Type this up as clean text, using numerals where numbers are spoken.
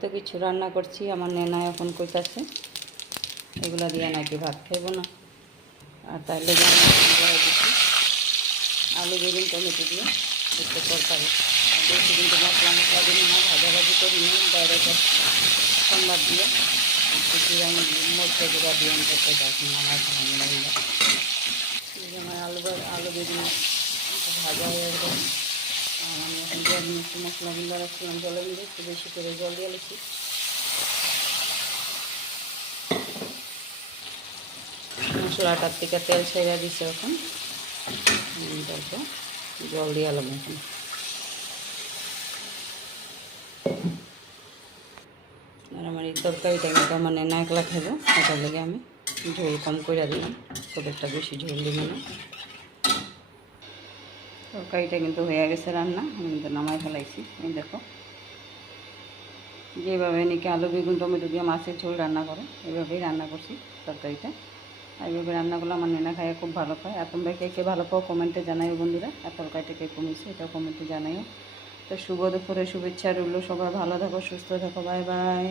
তো কিছু রান্না করছি। আমার নেনা এখন কইতাছে এগুলা দিয়ে নাকি ভাত খাইব না, আর তাই লেগে আমি দিচ্ছি আলু বেগুন টমেটো দিয়ে একটু তরকারি। আর বেশি কিন্তু মশলা মশলা দিই না, ভাজাভাজি করি না, ডাইরেক্ট সম্বাদ দিয়ে একটু জিরা মরচা গুঁড়া দিয়ে আমি করতে চাইছি আমার আমার আলু বেগুন ভাজা হয়ে গেল। আমি এখন জল মিষ্টি মশলাগুলো রাখছিলাম জলের মধ্যে, একটু বেশি করে জল দিয়ে নিচ্ছি। মশলাটার থেকে তেল ছেড়ে দিছে এখন, জল দিয়ে এলাম এখন। আর আমার এই তরকারিটা কিন্তু আমার নেনা একলা খাবো, ওটার লেগে আমি ঝোল কম করে দিলাম, খুব একটা বেশি ঝোল দিব না। তরকারিটা কিন্তু হয়ে গেছে রান্না, আমি কিন্তু নামাই ফেলাইছি। এই দেখো যেভাবে নাকি আলু বেগুন টমেটো দিয়ে মাছের ঝোল রান্না করে এভাবেই রান্না করছি তরকারিটা। এইভাবে রান্না করলে আমার নেনা খাইয়ে খুব ভালো পায়। আর তোমরা কে কে ভালো পাও কমেন্টে জানাইও বন্ধুরা, আর তরকারিটা কে কমেছে এটাও কমেন্টে জানাইও। তো শুভ দুপুরে শুভেচ্ছা রইল, সবাই ভালো থাকো সুস্থ থাকো, বাই বাই।